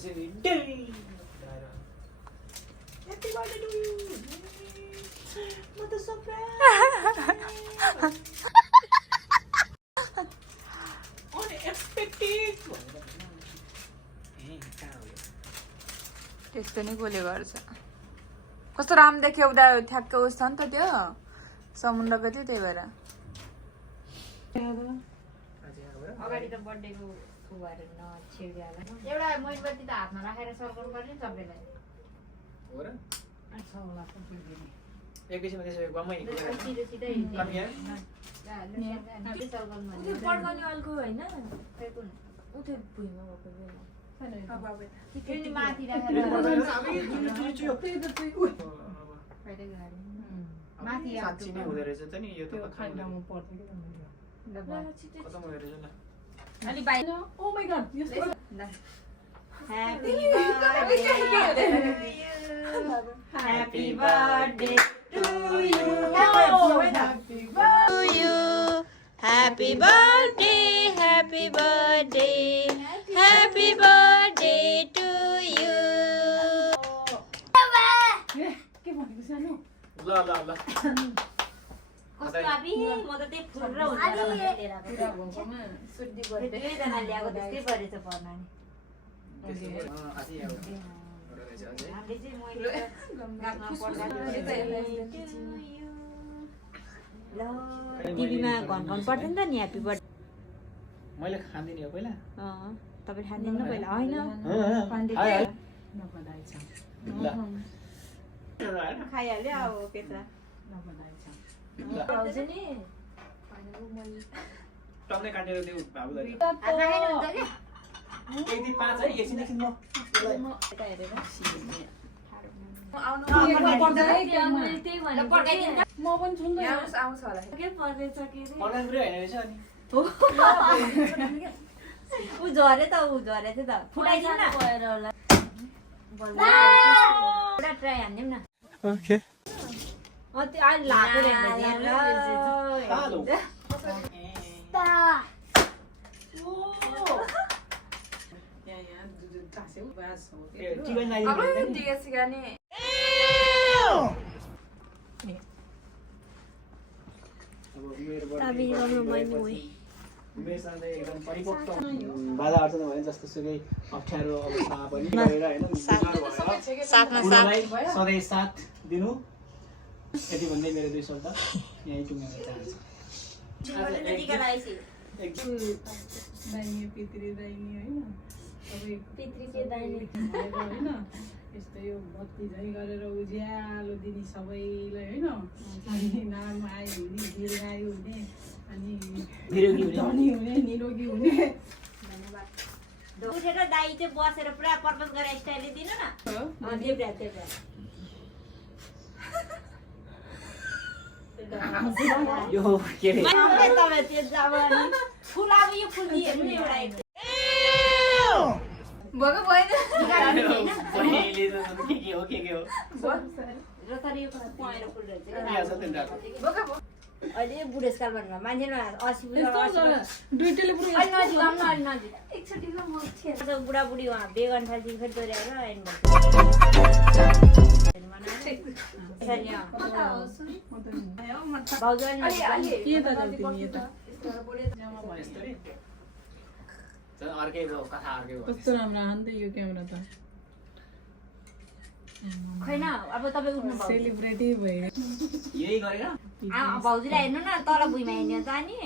त्यसरी डे happy birthday to you म त सरप्राइज अनएक्सपेक्टेड त्यस्तो नै गोले गर्छ कस्तो राम देख्यो उदा ठ्याक्क उस छ नि त त्यो समुद्रको थियो त्यही भएर अगाडि त बर्थडेको भएर नछिड्यो होला एउटा मोमबत्ती त हातमा राखेर सर्कल गर्ने सबैलाई हो र सबैलाई पुगिदिने एक किसिममा त्यसो गमै सिधै सिधै सर्कलमा पड्काउने अल्को होइन कुन उठे भुइँमा भएको माथि राखेर माथि साँच्ची नै हुँदो रहेछ त नि यो त खतम हुँदो रहेछ ल अलि बाहिर oh my God Happy birthday to you. Happy birthday, happy birthday, happy birthday to you. के भनेको सानो ल ल ल कस्तो abi म त त्यही फुल र हुन्छ लिएर आएको पुरा भएकोमा सुड्डी बर्थडे दुईजना ल्याएको त्यस्तै गरेछ पर्नानी त्यसो आजै आयो रहेछ अझै हामीले चाहिँ मैले गाउँमा पढ्दा ल टिभीमा घन पर्थ्यो नि त नि ह्यापी बर्थडे मैले खान्दिनी हो पहिला तपाईँ खाँदिनु पहिला होइन नबधाई छ ल खाइहाल्यो अब पेत्रा नबधाई छ आउँछ नि टन्नै काटेर त्यो भाबुलाई खाइनुहुन्छ कि एक दिन 5 है एकछिन एकछिन म म पनि छुन्दै आउँछ होला के पर्दैछ के पढाइ पुरै हैन रहेछ अनि उ झरे त उ झरे थियो त फुटाइदिनु न गएर होला पुरा ट्राई हान्दिउँ न ओके त्यो अहिले लाएको तालो यहाँ दुध कास्यो बास हो चिकन लागि डिएससी गर्ने अब मेरो बर्थडे मेसँग एकदम परिपक्व बाधा अर्चना भने जस्तो सुकै अप्ठ्यारो अवस्थामा पनि गएर हैन सधैँ साथ दिनु यति भन्दै मेरो दुई शब्द यही टुङ्गाउन चाहन्छु एकदम दाइनी पितृ दाइनी होइन सबै पितृ के दाइनी होइन यस्तो यो बत्ती झै गरेर उज्यालो दिने सबैलाई होइन अनि नाम आयो हुने दीर्घायु हुने अनि निरोगी हुने धनी हुने निरोगी हुने उठेर दाइ चाहिँ बसेर पुरा पर्पज गरेर स्टाइलले दिनु न देब्रा यो के रे तपाईँ त्यो जब फुल अब यो फुल हेर्नु नि एउटा भएको भएन पहिले त के हो के हो र तर यो पहेँलो फुल रहेछ यहाँ छ तिनटा अहिले बुढेसकाल भन्नुमा मान्छेमा 80 दुईटैले पुरै बुढाबुढी उहाँ बेगन थाल्थी फेरि दोहोऱ्याएर अर्कै भयो कथा अर्कै भयो कस्तो राम्रो आयो नि त यो क्यामेरा त खैन अब तपाईँ उठ्नु भयो सेलिब्रेटी भयो यही गरेर भाउजूलाई हेर्नु न तल भुइँमा हिँड्यो त अनि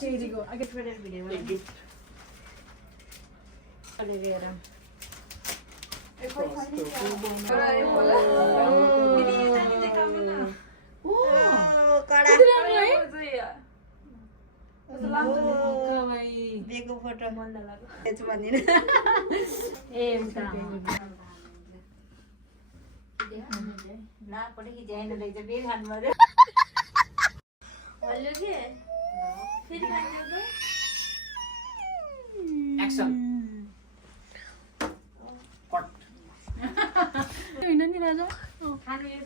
सेरीको भिडियो बेको फोटो मन लाग्यो भन्दिनँ ए उता लापटे खिचाएन रहेछ बेग खानु पर्यो हल्यो के फेरि खान्थ्यो त एक्सन कट होइन नि राजा खानु यो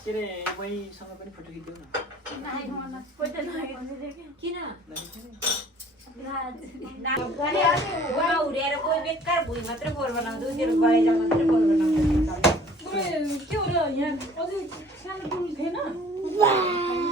के अरे मैसँग पनि फोटो खिच्देऊ न किन बुवा उडेर कोही बेकार भुइँ मात्रै फोहोर बनाउँदै तेरो गैला मात्रै फोहोर बनाउँदै के हो र यहाँ अझै सानो टुल थिएन